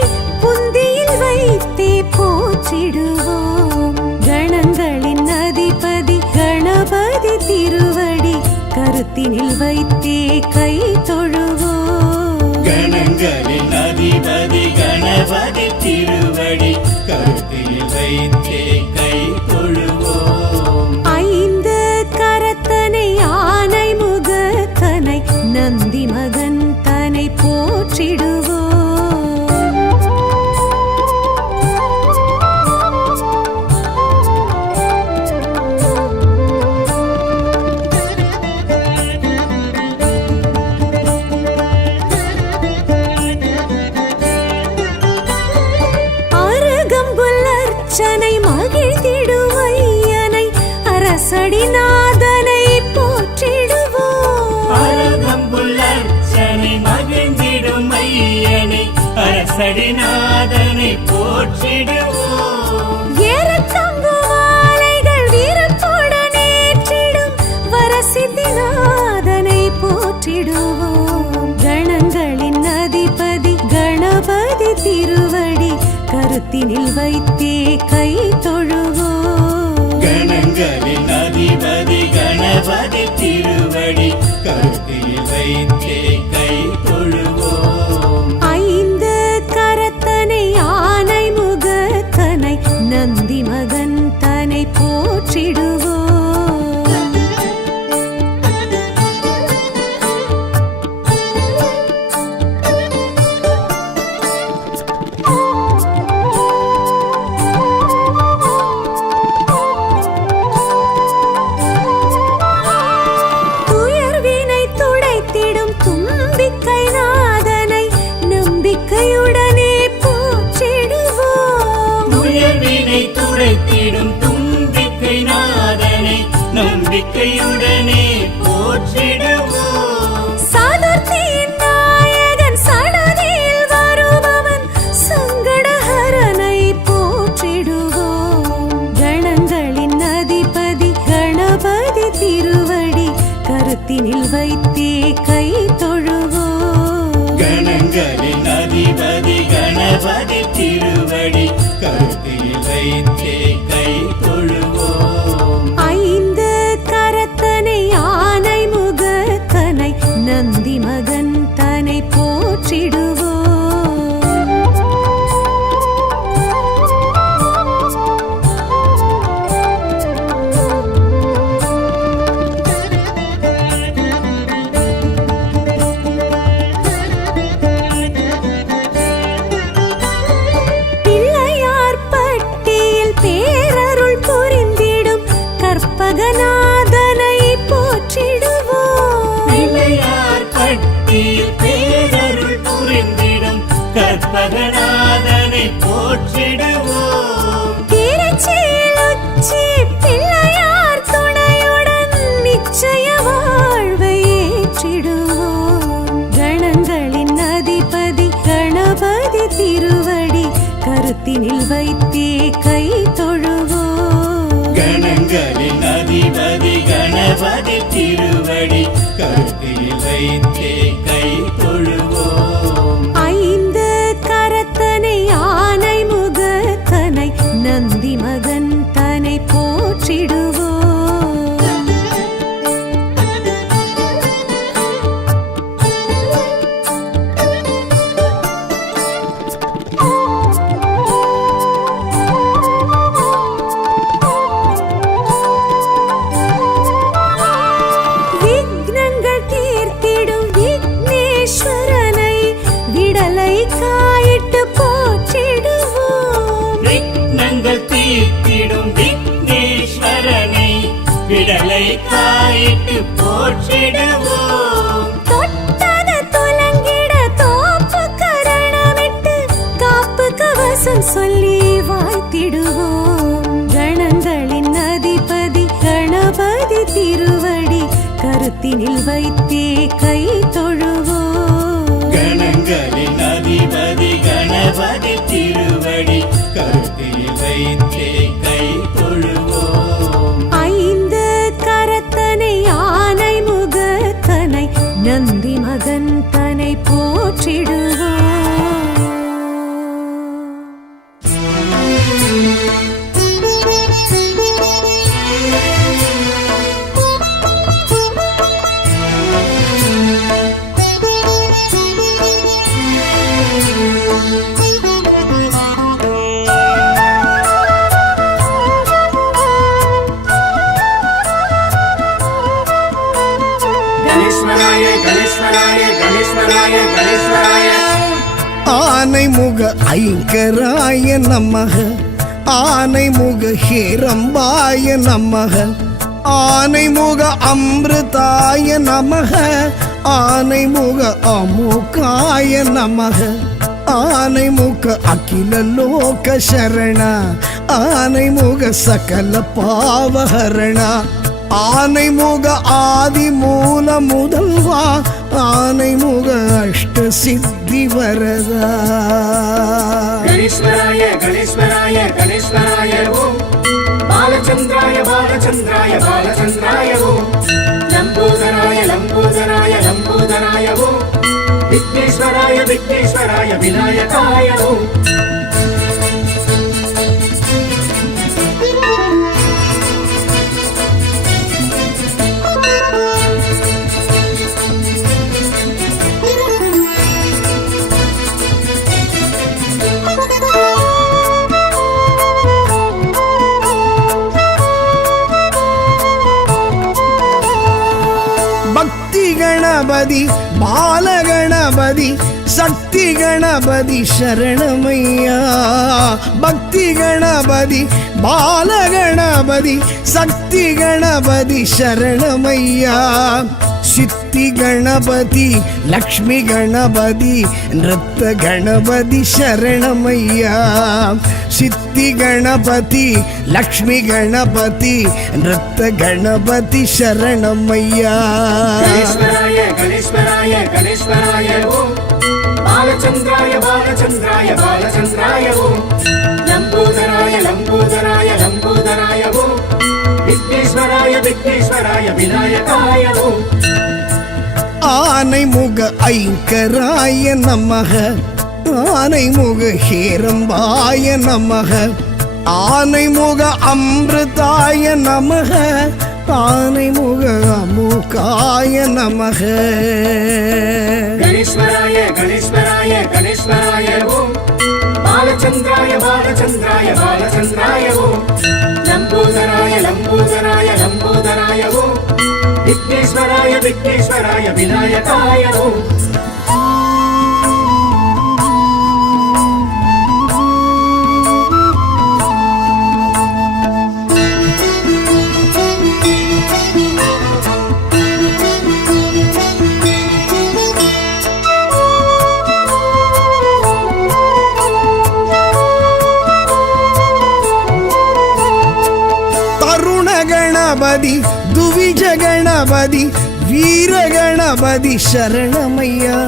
புந்தியில் வைத்தே போற்றிடுவோம். கணங்களின் அதிபதி கணபதி திருவடி கருத்தினில் வைத்தே கை தொழுவோம். கணங்களின் அதிபதி கணபதி திருவடி கருத்தில் வைத்தே கை தொழுவோம். ஐந்து கரத்தனை யானை முகத்தனை நந்தி மகன் தன்னை போற்றிடுவோம். அருகம்புல் அர்ச்சனை மகிழ்ந்திடும் ஐயனை அரசடிநாதனை போற்றிடுவோம். அருகம்புல் அர்ச்சனை மகிழ்ந்திடும் ஐயனை அரசடிநாதனை போற்றிடுவோம். ஏறக்கம்பு மாலைகள் வீரத்துடன் ஏற்றிடும் வரசித்திநாதனை போற்றிடுவோம். கணங்களின் அதிபதி கணபதி திருவடி கருத்தினில் வைத்தே கை தொழுவோம். கணங்களின் அதிபதி கணபதி திருவடி கருத்தில் வைத்தே கை தொழுவோம். ஐந்து கரத்தனை யானை முகத்தனை நந்தி மகன் தன்னை போற்றிடுவோம். துடைத்திடும் நம்பிக்கையுடனே போற்றிடுவோம். சதுர்த்தியின் நாயகன் சடதியில் வருபவன் சங்கடஹரனை போற்றிடுவோம். கணங்களின் அதிபதி கணபதி திருவடி கருத்தினில் வைத்தே கை தொழுவோம். கணங்களின் அதிபதி கணபதி திருவடி கருத்தில் வைத்தே கை தொழுவோம். ஐந்து கரத்தனை ஆனை முகத்தனை நந்தி மகன் தனை போற்றிடுவோம். பிள்ளையார் பட்டியில் பேரருள் புரிந்திடும் கற்பகநாதனை போற்றிடுவோம். பிள்ளையார் பட்டியில் பேரருள் புரிந்திடும் கற்பகநாதனை போற்றிடுவோம். திருச்சியில் உச்சி பிள்ளையார் துணையுடன் நிச்சய வாழ்வை ஏற்றிடுவோம். கணங்களின் அதிபதி கணபதி திருவடி கருத்தினில் வைத்தே கை தொழுவோம். கணங்களின் அதிபதி கணபதி திருவடி கருத்தில் வைத்தே கை தொழுவோம். ஐந்து கரத்தனை ஆனை முகத்தனை நந்தி மகன் தனை போற்றிடுவோம். விக்னங்கள் தீர்த்திடும் விக்னேஸ்வரனை விடலை காயிட்டு போற்றிடுவோம். விக்னங்கள் தீர்த்திடும் விக்னேஸ்வரனை விடலை காயிட்டு போற்றிடுவோம். தொட்டது துலங்கிட தோப்பு கரணமிட்டு காப்பு கவசம் சொல்லி வாழ்த்திடுவோம். கணங்களின் அதிபதி கணபதி திருவடி கருத்தினில் வைத்தே கை தொழுவோம். கணங்களின் அதிபதி கணபதி திருவடி கருத்தில் வைத்தே கை தொழுவோம். ஐந்து கரத்தனை ஆனை முகத்தனை நந்தி மகன் தனை போற்றிடுவோம். கணேஸ்வராய கணேஸ்வராய கணேஸ்வராய கணேஸ்வராய ஆனை முக ஐங்கராய நமக, ஆனை முக ஹேரம்பாய நமக, ஆனை முக அமிர்தாய நமக, ஆனை முக அமுகாய நமக, ஆனை முக அகில லோக சரண, ஆனை முக சகல பாவஹரண, ஆனை முக ஆதி மூல முதல்வா, ஆனை முக அஷ்ட சித்தி வரதா. கணேஸ்வராய கணேஸ்வராய கணேஸ்வராய ஓம் பாலச்சந்திராய பாலச்சந்திராய பாலச்சந்திராய ஓம் லம்போதராய லம்போதராய லம்போதராய ஓம் விக்னேஸ்வராய விக்னேஸ்வராய விநாயகாய ஓம் பக்தி கணபதி பாலகணபதி சக்தி கணபதி சரணமையா, பக்தி கணபதி பாலகணபதி சக்தி கணபதி சரணமையா, சித்தி கணபதி லக்ஷ்மி கணபதி நிருத்த கணபதி சரணமையா சித்தி கணபதி லக்ஷ்மி கணபதி நிருத்த கணபதி சரணமையா கணேஸ்வராய கணேஸ்வராய கணேஸ்வராய ஓம் பாலச்சந்திராய பாலச்சந்திராய பாலச்சந்திராய ஓம் லம்போதராய லம்போதராய லம்போதராய ஓம் விக்னேஸ்வராய விக்னேஸ்வராய விநாயகாய ஓம் ஆனைமுக ஐங்கராய நமக ஆனைமுக ஹேரம்பாய நமக ஆனைமுக அமிர்தாய நமக ஆனைமுக அமுகாய நமக கணேஸ்வராய கணேஸ்வராய கணேஸ்வராய ஓம் பாலச்சந்திராய பாலச்சந்திராய பாலச்சந்திராய ஓம் லம்போதராய லம்போதராய லம்போதராய ஓம் விக்னேஸ்வராய விக்னேஸ்வராய விநாயகாய ஓம் கணபதி துவிஜ கணபதி வீர கணபதி சரணமையா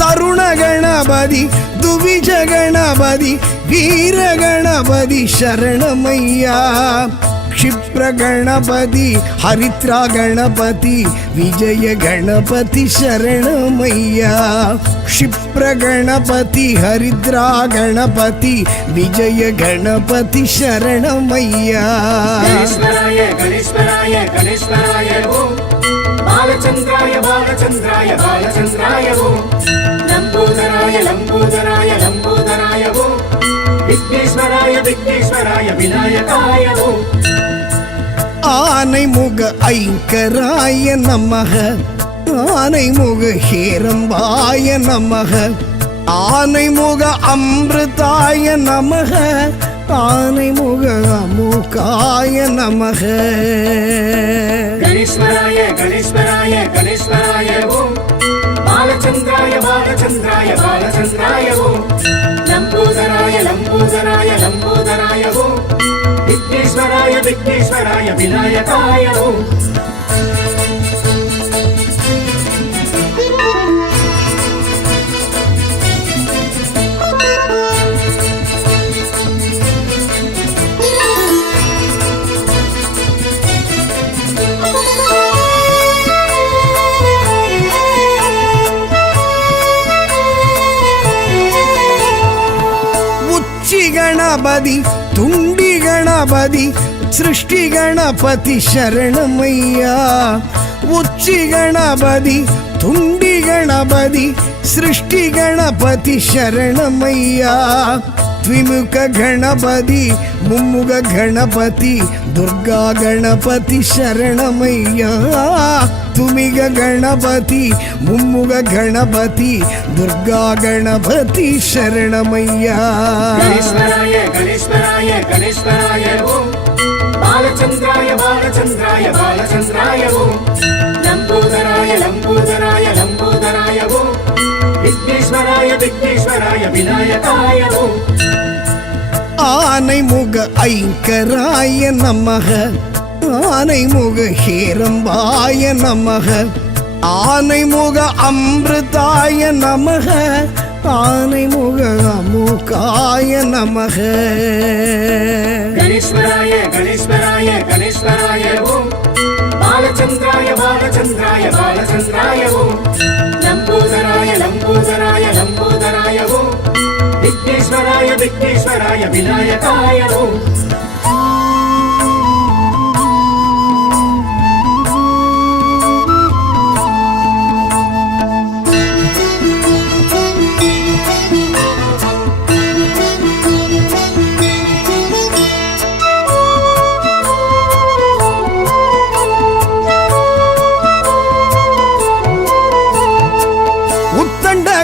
தருண கணபதி துவிஜ கணபதி வீர கணபதி சரணமையா क्षिप्र गणपति हरिद्रा गणपति विजय गणपति शरणमय्या क्षिप्र गणपति हरिद्रा गणपति विजय गणपति शरणमय्या गणेश्वराय गणेश्वराय गणेश्वराय ओम बालचंद्राय बालचंद्राय बालचंद्राय ओम लंबोदराय लंबोदराय लंबोदराय ओम विघ्नेश्वराय विघ्नेश्वराय विनायकाय ओम ஆனைமுக ஐங்கராய நமக ஆனைமுக ஹேரம்பாய நமக ஆனைமுக அமிர்தாய நமக ஆனைமுக அமுகாய நமக गणेश्वराय गणेश्वराय गणेश्वराय ओम बालचंद्राय बालचंद्राय बालचंद्राय ओम लंबोदराय लंबोदराय लंबोदराय ओम विघ्नेश्वराय विघ्नेश्वराय विनायकाय ओम गणपति तुंडी गणपति सृष्टि गणपति शरणमय्या उच्ची गणपति तुंडी गणपति सृष्टि गणपति शरणमय्या द्विमुख गणपति मुम्मुख गणपति दुर्गा गणपति शरणमय्या तुमिग गणपति मुम्मुख गणपति दुर्गा गणपति शरणमय्या गणेश्वराय गणेश्वराय गणेश्वराय ओम बालचंद्राय बालचंद्राय बालचंद्राय ओम लंबोदराय लंबोदराय लंबोदराय ओम विघ्नेश्वराय विघ्नेश्वराय विनायकाय ओम ஆனைமுக ஐங்கராய நமக ஆனைமுக ஹேரம்பாய நமக ஆனைமுக அமிர்தாய நமக ஆனைமுக அமுகாய நமக गणेश्वराय गणेश्वराय गणेश्वराय ओम बालचंद्राय बालचंद्राय बालचंद्राय ओम लंबोदराय लंबोदराय लंबोदराय ओम विघ्नेश्वराय विघ्नेश्वराय विनायकाय ओम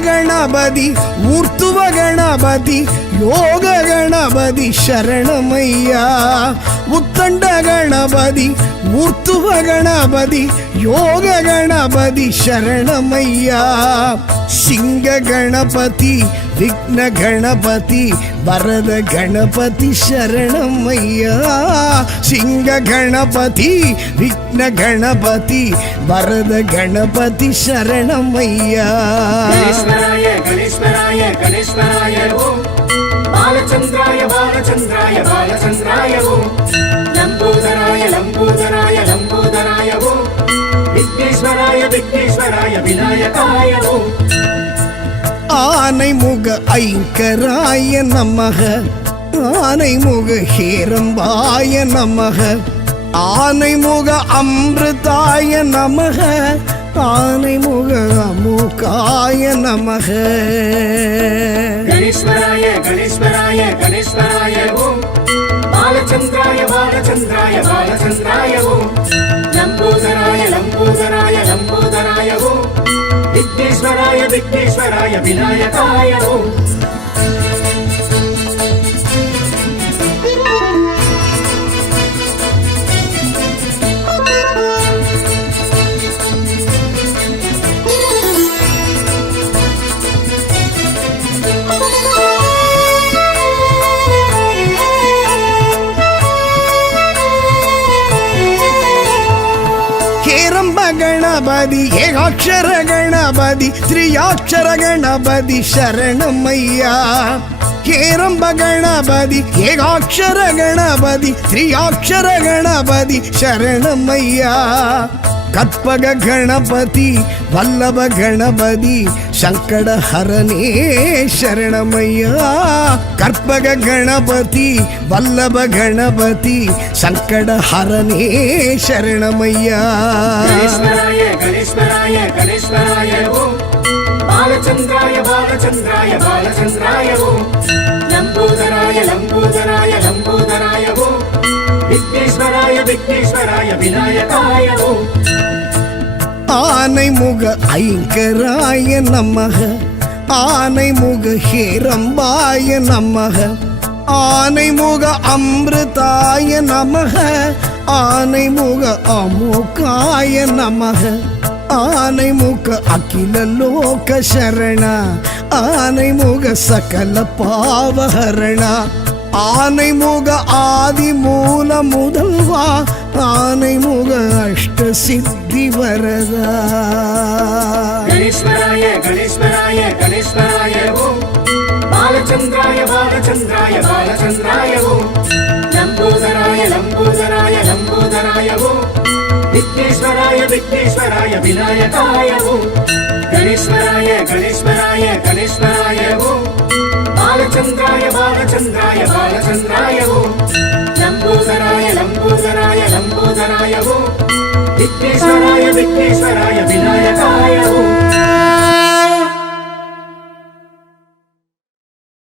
गणपति ऊर्ध्व गणपति योग गणपति शरणमय्या உத்தண்ட கணபதி மூர்த்துவ கணபதி யோக கணபதி சரணமையா சிங்க கணபதி விக்ன கணபதி வரத கணபதி சரணமையா சிங்க கணபதி விக்ன கணபதி வரத கணபதி சரணமையா கணேஸ்வராய கணேஸ்வராய கணேஸ்வராய ஓம் பாலச்சந்திராய பாலச்சந்திராய பாலச்சந்திராய ஓம் லம்போதராய லம்போதராய லம்போதராய ஓம் விக்னேஸ்வராய விக்னேஸ்வராய விநாயகாய ஓம் ஆனை முக ஐங்கராய நமக ஆனை முக ஹேரம்பாய நமக ஆனை முக அமிர்தாய நமக ஆனை முக அமுகாய நமக கணேஸ்வராய கணேஸ்வராய கணேஸ்வராய ஓம் பாலச்சந்திராய பாலச்சந்திராய பாலச்சந்திராய ஓம் லம்போதராய லம்போதராய லம்போதராய ஓம் விக்னேஸ்வராய விக்னேஸ்வராய விநாயகாய ஓம் ஹேரம்ப கணபதி ஏகாட்சர கணபதி திரியாட்சர கணபதி சரணமையா ஹேரம்ப கணபதி ஏகாட்சர கணபதி திரியாட்சர கணபதி சரணமையா கற்பக கணபதி வல்லப கணபதி சங்கட ஹரணே சரணமையா கற்பக கணபதி வல்லப கணபதி சங்கட ஹரணே சரணமையா கணேஸ்வராய கணேஸ்வராய கணேஸ்வராய ஓம் பாலச்சந்திராய பாலச்சந்திராய பாலச்சந்திராய ஓம் லம்போதராய லம்போதராய லம்போதராய ஓம் விக்னேஸ்வராய விக்னேஸ்வராய விநாயகாய ஓம் ஆனை முக ஐங்கராய நமக ஆனை முக ஹேரம்பாய நமக ஆனை முக அமிர்தாய நமக ஆனை முக அமுகாய நமக ஆனை முக அகில லோக சரண ஆனை முக சகல பாவஹரண ஆனை முக ஆதி மூல முதல்வா ஆனை முக அஷ்ட சித்தி வரதா கணேஸ்வராய கணேஸ்வராய கணேஸ்வராய ஓம் பாலச்சந்திராய பாலச்சந்திராய பாலச்சந்திராய ஓம் லம்போதராய லம்போதராய லம்போதராய ஓம் விக்னேஸ்வராய விக்னேஸ்வராய விநாயகாய ஓம் கணேஸ்வராய கணேஸ்வராய கணேஸ்வராய ஓம் பாலச்சந்திராய பாலச்சந்திராய பாலச்சந்திராய ஓம் லம்போதராய லம்போதராய லம்போதராய ஓம் விக்னேஸ்வராய விக்னேஸ்வராய விநாயகாய ஓம்